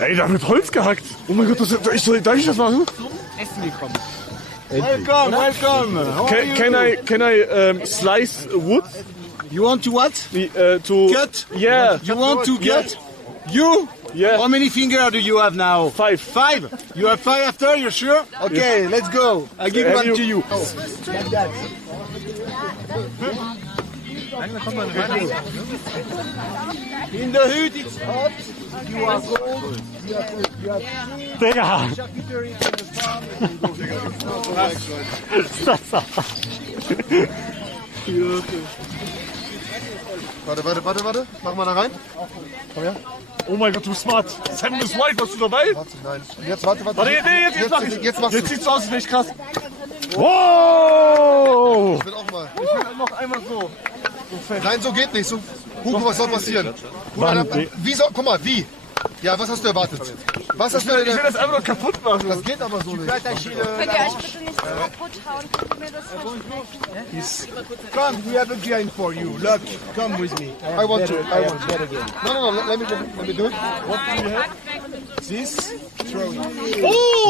Ey, da wird Holz gehackt. Oh mein Gott, darf ich das machen? Essen gekommen. Welcome, welcome. How are you? Can I slice wood? You want to what? To Cut? Yeah. You want to cut? You? Yeah. How many fingers do you have now? 5. 5? You have 5 after, you sure? Okay, let's go. I give one to you. In the hood it's hot. You are cold. Digga! Charcuterie from the farm. And you go Ist das aber. Warte. Mach mal da rein. Komm her. Oh mein Gott, du smart. Sam ist white, warst du dabei? Warte, nein. Jetzt, warte. Warte, jetzt mach ich. Jetzt machst Jetzt du. sieht's aus, ist echt krass. Wow! Ich will auch mal. Ich will noch einmal so. Nein, so geht nicht. So, Hugo, was soll passieren? Mann, Wie soll, guck mal, wie? Ja, was hast du erwartet? Was hast du Ich will das einfach noch kaputt machen. Das geht aber so nicht. Könnt ihr euch bitte nicht so kaputt hauen? Könnt ihr mir das versprechen? Come, we have a game for you. Look, come with me. I want to. No, let me do it. This, throw.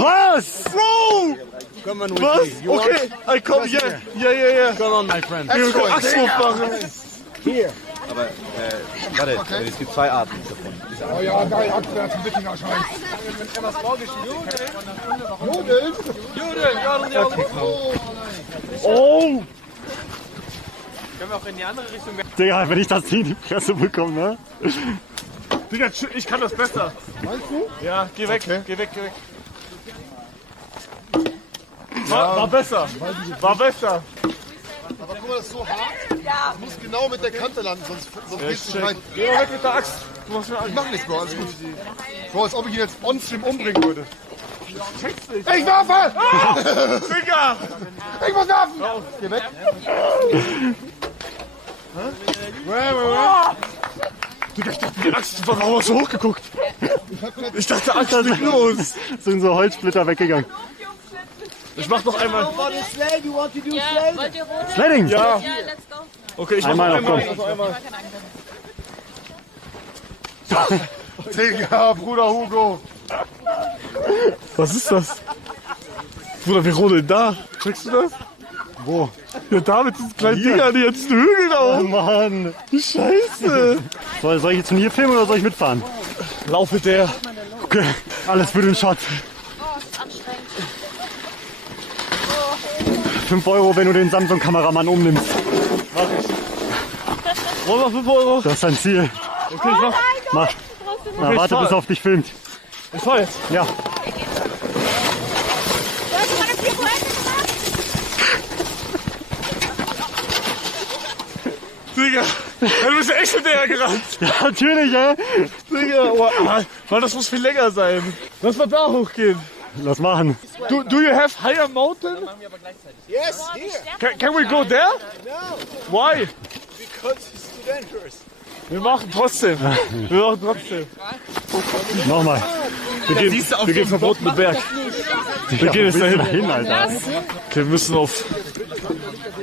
Was? Bro! Come on with Was? me. You Okay, I come, yeah. Come on, my friend. Wir können Axtwurf machen. Here. Warte, es gibt 2 Arten davon. Oh ja, geil, Axel hat ein bisschen erscheint. Oh! Digga, wenn ich das nicht in die Fresse bekomme, ne? Digga, ich kann das besser. Meinst du? Ja, geh weg. War besser. War besser. Aber guck mal, das ist so hart. Das muss genau mit der Kante landen, sonst geht's nicht rein. Geh mal weg mit der Axt. Du machst mir Ich mach nichts, Bro, alles gut. Bro, als ob ich ihn jetzt on-stream umbringen würde. Check's nicht. Ich werfe! Digga! Ich muss werfen! Geh weg. Digga, ich dachte, die Axt, warum hast du hochgeguckt? Ich dachte, Axt fliegt los. Sind so Holzsplitter weggegangen. Ich mach noch einmal. Ja, wollt ihr rote? Sledding! Ja. Ja, let's go. Okay, ich mach Einmal noch noch, einmal. Digga, Bruder Hugo. Was ist das? Bruder, wie rodeln da? Checkst du das? Wo? Ja, da mit diesen kleinen Dingern, die jetzt einen Hügel da Oh oben. Mann! Scheiße. Soll ich jetzt von hier filmen oder soll ich mitfahren? Lauf mit der. Okay, alles für den Shot. 5 Euro, wenn du den Samsung-Kameramann umnimmst. Wollen wir 5 Euro? Das ist dein Ziel. Okay, ich mach. Mach. Na, ich warte, fahr. bis er auf dich filmt. Ich fahr jetzt. Ja. Digga, du bist ja echt hinterher gerannt. Ja, natürlich, ey. Digga, oh, Mann, das muss viel länger sein. Lass mal da hochgehen. Lass machen. Do you have higher mountain? Yes, here. Can we go there? No, Why? because it's too dangerous. Wir machen trotzdem. Nochmal. Wir gehen verbotene Berg. Wir gehen jetzt dahin. Alter. Okay, wir müssen auf.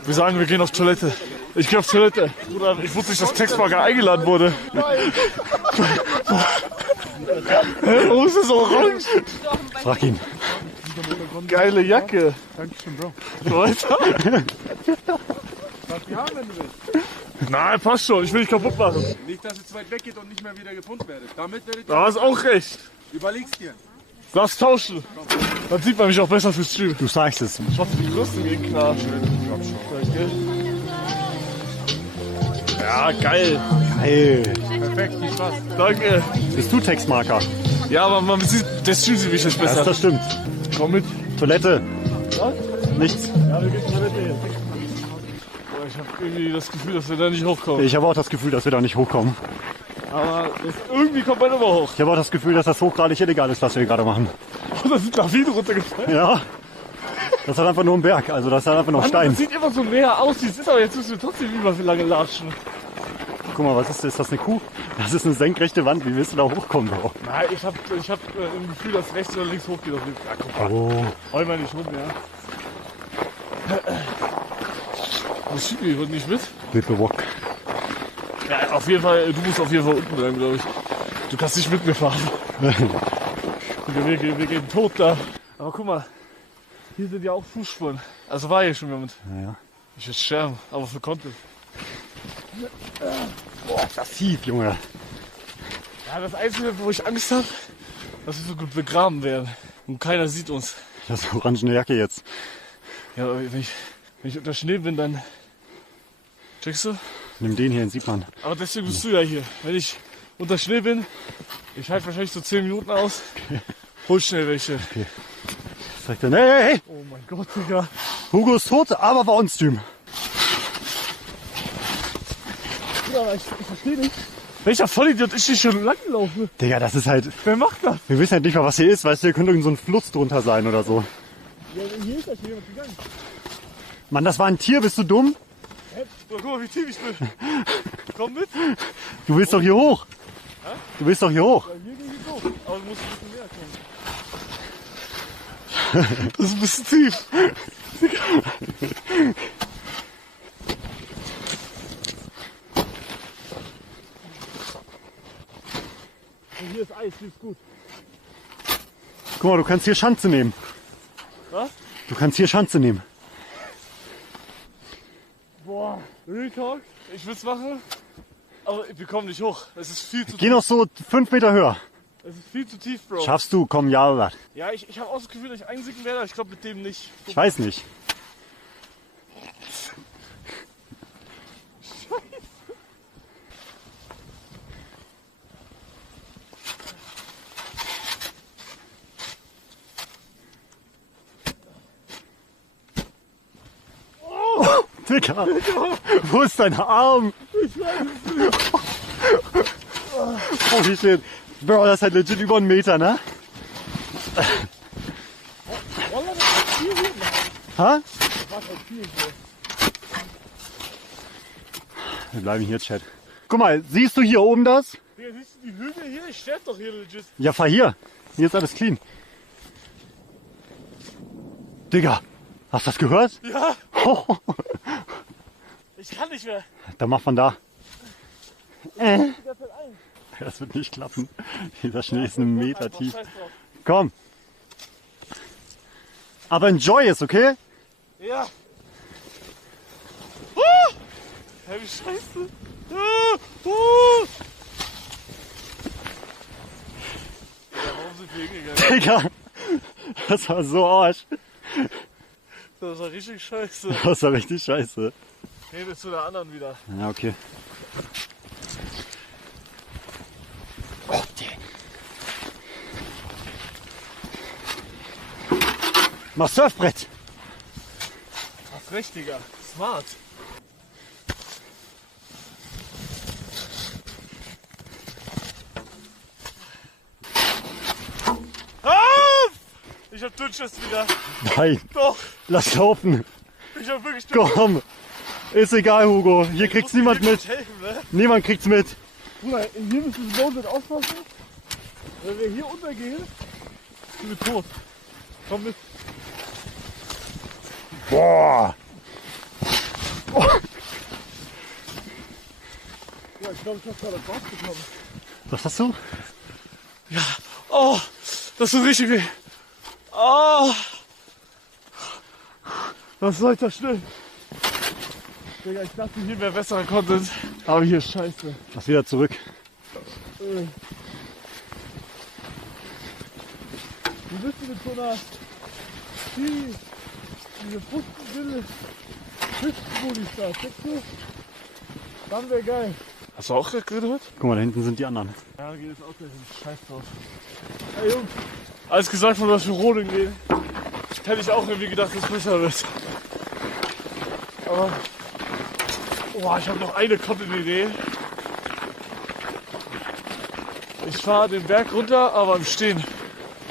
Wir sagen, wir gehen auf Toilette. Ich gehe auf Toilette. Bruder, ich wusste nicht, dass Textmarker eingeladen wurde. Hä, warum ist das so orange? Frag ihn. Geile Jacke. Dankeschön, Bro. Weiter. Nein, passt schon. Ich will dich kaputt machen. Nicht, dass ihr zu weit weggeht und nicht mehr wieder gefunden werdet. Damit werdet Da hast auch recht. überlegst dir. Lass tauschen. Dann sieht man mich auch besser fürs Stream. Du sagst es. Ich hoffe, die Rüstung gegen Knarr. Ja, geil. Geil. Perfekt, viel Spaß. Danke. Bist du Textmarker? Ja, aber man sieht, der Stream sieht mich nicht besser. Das stimmt. Komm mit. Toilette. Nichts. Ja, wir gehen Toilette hin. Ich habe irgendwie das Gefühl, dass wir da nicht hochkommen. Ich habe auch das Gefühl, dass wir da nicht hochkommen. Aber irgendwie kommt man immer hoch. Ich habe auch das Gefühl, dass das hochgradig illegal ist, was wir hier gerade machen. Oh, da sind Lawinen runtergefallen. Ja. Das ist halt einfach nur ein Berg, also das ist halt einfach noch Mann, Stein. das sieht immer so näher aus, wie es ist, aber jetzt müssen wir trotzdem über wie lange latschen. Guck mal, was ist das? Ist das eine Kuh? Das ist eine senkrechte Wand. Wie willst du da hochkommen, Bro? Nein, ich hab im Gefühl, dass rechts oder links hochgeht. Auf jeden Fall. Ja, guck mal. Oh. Heul mal nicht rum, ja. Was schieben wir? Wollt nicht mit? Wippewock. Ja, auf jeden Fall, du musst auf jeden Fall unten bleiben, glaube ich. Du kannst nicht mit mir fahren. Wir gehen tot da. Aber guck mal, hier sind ja auch Fußspuren. Also war hier schon jemand. Naja. Ich will sterben, aber für Content. Boah, das sieht, Junge. Ja, das Einzige, wo ich Angst habe, dass wir so gut begraben werden. Und keiner sieht uns. Das ist orangene Jacke jetzt. Ja, aber wenn ich unter Schnee bin, dann... Checkst du? Nimm den hier, den sieht man. Aber deswegen bist du ja hier. Wenn ich unter Schnee bin, ich halte wahrscheinlich so 10 Minuten aus. Hol schnell welche. Sagt er, hey. Oh mein Gott, Digga. Hugo ist tot, aber war uns Stream. Ja, ich verstehe nicht. Welcher Vollidiot ist hier schon lang gelaufen? Digga, das ist halt... Wer macht das? Wir wissen halt nicht mal, was hier ist. Weißt du, hier könnte irgend so ein Fluss drunter sein oder so. Ja, hier ist ja schon jemand gegangen. Mann, das war ein Tier, bist du dumm? Guck mal, wie tief ich bin. Komm mit. Du willst doch hier hoch. Du willst doch hier hoch. Ja, hier gehe ich hoch. Aber du musst ein bisschen näher kommen. Das ist ein bisschen tief. Und hier ist Eis, hier ist gut. Guck mal, du kannst hier Schanze nehmen. Was? Du kannst hier Schanze nehmen. Boah, Real Talk, ich will's machen, aber wir kommen nicht hoch. Es ist viel zu Geh tief. noch so 5 Meter höher. Es ist viel zu tief, Bro. Schaffst du, komm, ja. Ja, ich habe auch das Gefühl, dass ich einsinken werde, aber ich glaube mit dem nicht. Ich weiß nicht. Oh, Digga, wo ist dein Arm? Oh, wie shit. Bro, das ist halt legit über 1 Meter, ne? Ha? Wir bleiben hier, Chat. Guck mal, siehst du hier oben das? Ja, siehst du die Hügel hier? Ich sterbe doch hier legit. Ja, fahr hier. Hier ist alles clean. Digga, hast du das gehört? Ja, ich kann nicht mehr. Dann mach von da. Das wird nicht klappen. Dieser Schnee ist 1 Meter tief. Scheiß drauf. Komm. Aber enjoy es, okay? Ja. Hey, wie scheiße. Ja, warum sind wir hingegangen? Digga, das war so Arsch. Das war richtig scheiße. Das war richtig scheiße. Nee, bis zu der anderen wieder. Ja, okay. Oh, mach Surfbrett. Hast recht, Digga. Smart. Auf! Ich hab Dünnschiss wieder. Nein, Doch, lass laufen. ich hab wirklich Dünnschiss. Komm. Ist egal, Hugo. Hier kriegt's niemand mit. Helfen, ne? Niemand kriegt's mit. Bruder, hier müssen wir so aufpassen. Wenn wir hier untergehen, sind wir tot. Komm mit. Boah. Ja, ich glaube, ich hab gerade was bekommen. Was hast du? Oh, das tut richtig weh. Oh. Was soll ich da schnell? Digga, ich dachte, hier wäre besserer Content. Aber hier ist scheiße. Lass wieder zurück. Du bist mit so einer diese Fustenwille Hüftenbudis da, checkst du? Dann wäre geil. Hast du auch gerade gehört? Guck mal, da hinten sind die anderen. Ja, da geht es auch gleich hin. Scheiß drauf. Hey Jungs, als gesagt wurde, dass wir Roding gehen, hätte ich auch irgendwie gedacht, dass es besser wird. Aber oh, ich habe noch eine Content-Idee. Ich fahre den Berg runter, aber im Stehen.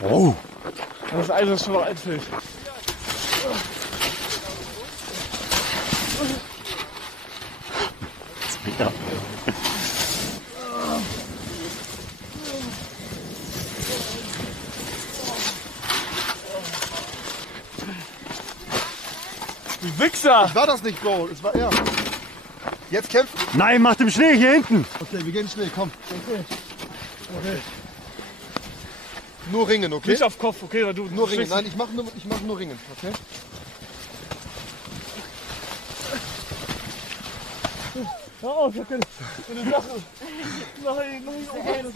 Oh. Das ist alles, was mir noch einfällt. Ja. Du Wichser! War das nicht, Bro? Es war er. Jetzt kämpfen. Nein, mach dem Schnee hier hinten. Okay, wir gehen schnell, komm. Okay. Nur Ringen, okay? Nicht auf Kopf, okay? Weil du Nur Ringen. stehst- Nein, ich mach nur Ringen, okay? Hör auf, ich hab keine Sache. Nein, oh meine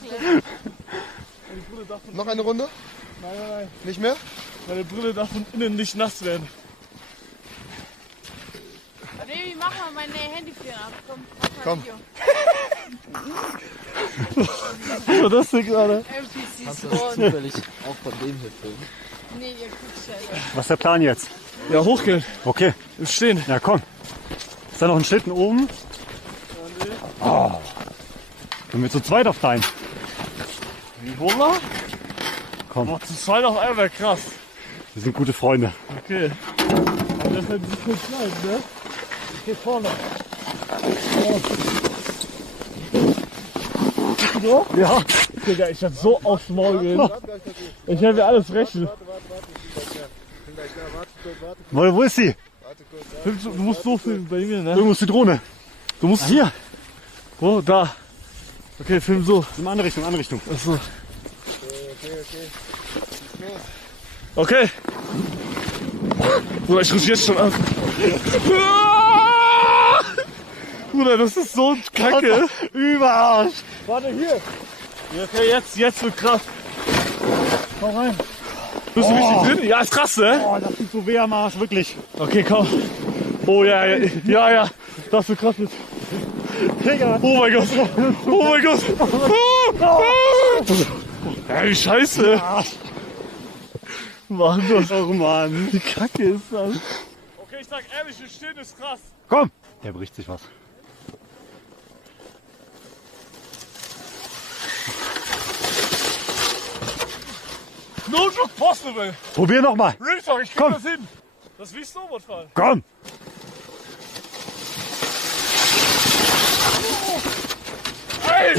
Brille darf von, Noch eine Runde? nein. Nicht mehr? Meine Brille darf von innen nicht nass werden. Baby, mach mal meine Handyführer ab. Komm. Was war das denn gerade? NPCs Zufällig auch von dem hier filmen. Nee, ihr guckt Was ist der Plan jetzt? Ja, hochgehen. Okay, Im Stehen. ja komm. Ist da noch ein Schlitten oben? Oh. Können wir zu zweit auf deinen? Wolla? Komm, Boah, zu zweit auf einmal, krass. wir sind gute Freunde. Okay. Aber das ist halt nicht so klein, ne? Ich geh vorne. So? Ja. Digga, ich hab so aufs Maul gehen. Ich hab mir alles rechnen. Wo ist sie? Du musst so filmen bei mir, ne? Irgendwo ist die Drohne. Du musst Hier. Wo? Da. Okay, film so. In andere Richtung, andere Richtung. Achso. Okay. Bruder, ich ruf jetzt schon an. Bruder, das ist so kacke. Überarsch. Warte, hier. Ja, okay, jetzt wird krass. Komm rein. Bist du richtig drin? Ja, ist krass, ne? Oh, das tut so weh am Arsch, wirklich. Okay, komm. Oh ja. Das wird krass. Digga. Oh mein Gott. Oh mein Gott. Ey, scheiße. Mann, Gott. Oh Mann. Wie kacke ist das? Okay, ich sag ehrlich, wir stehen ist krass. Komm. Der bricht sich was. No joke possible. Probier noch mal. Real Talk, ich krieg Komm. das hin. Das ist wie Snowboardfahren. Komm. Ey!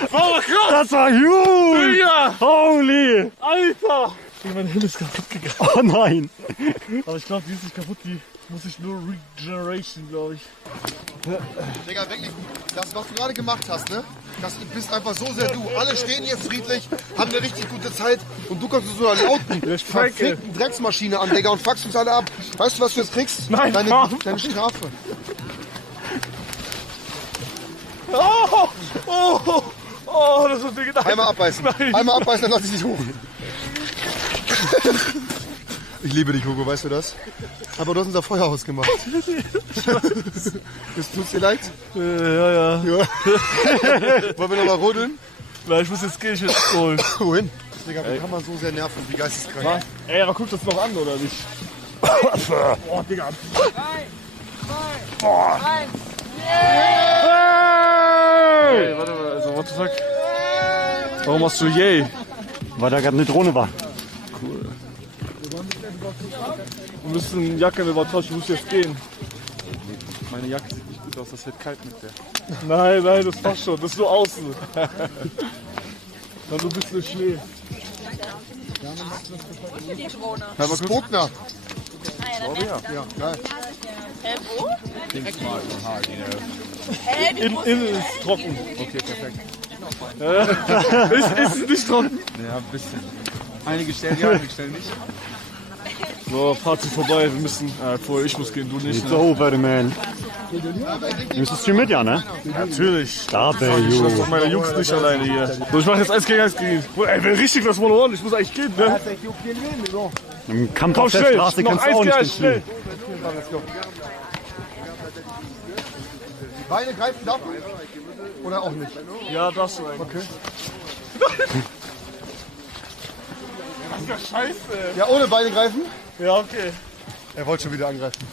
Das war aber krass! Das war huge. Digga! Holy. Alter! Meine Hände ist kaputt gegangen. Oh nein. Aber ich glaube, die ist nicht kaputt, die muss ich nur Regeneration, glaube ich. Digga, wirklich, das, was du gerade gemacht hast, ne? Das bist einfach so sehr du. Alle stehen hier friedlich, haben eine richtig gute Zeit und du kommst zu so einer lauten, verfickten Drecksmaschine an, Digga, und fuckst uns alle ab. Weißt du, was du jetzt kriegst? Nein, deine Mann. Strafe. Oh, das ist Digga. Einmal abbeißen. Nein. Einmal abbeißen, dann lass ich dich hoch. Ich liebe dich, Hugo, weißt du das? Aber du hast unser Feuer ausgemacht. Das tut's dir leid? Ja. Wollen wir nochmal rodeln? Na, ich muss jetzt gehen, ich will abholen. Wohin? Digga, wie kann man so sehr nerven? Wie geisteskrank. Ey, aber guck das noch an, oder nicht? Oh, Digga. Hey, warte mal, also, what the fuck? Warum machst du yay? Weil da gerade eine Drohne war. Wir müssen Jacke tauschen, ich muss jetzt gehen. Meine Jacke sieht nicht gut aus, das wird kalt mit der. Nein, das passt schon, das ist nur außen. Dann du bist nur Schnee. Das ist Bruckner. Ja, Geil. Innen ist trocken. Okay, perfekt. Ist nicht trocken. Ja, ein bisschen. Einige Stellen ja, einige Stellen nicht. So, Fazit vorbei, wir müssen. Vorher ich muss gehen, du nicht. It's Ne? over, man. Du müsstest schon mit, ja, ne? Natürlich. Da, Ich lasse doch meine Jungs nicht alleine hier. So, ich mache jetzt 1 gegen 1 gegen ihn. Ey, wer richtig was verloren? Ich muss eigentlich gehen, ne? Im Kampf Komm auf der schnell, Straße noch kannst 1 du auch gegen nicht 1 schnell. mitspielen. Die Beine greifen da? Oder auch nicht? Ja, das schon eigentlich. Okay. Das ist ja scheiße. Ja, ohne Beine greifen? Ja, okay. Er wollte schon wieder angreifen.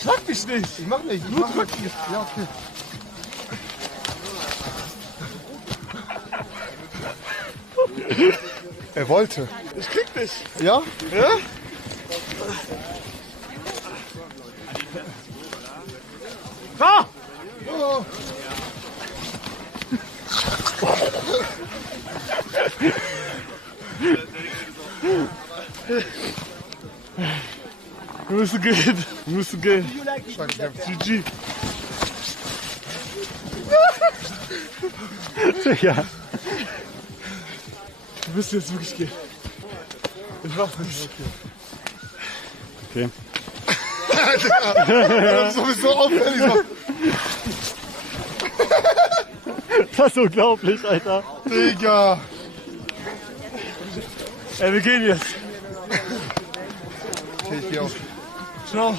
Schlag mich nicht. Ich mach nicht. Ich mach nicht. Ja, okay. Er wollte. Ich krieg dich. Ja? Ja? Da! Oh. Wir müssen gehen. Wir müssen gehen. GG. Ja. Du müsst jetzt wirklich gehen. Ich mach's nicht. Okay. Das ist sowieso auffällig. So. Das ist unglaublich, Alter. Digga. Ey, wir gehen jetzt. Okay, ich geh auch. Ciao.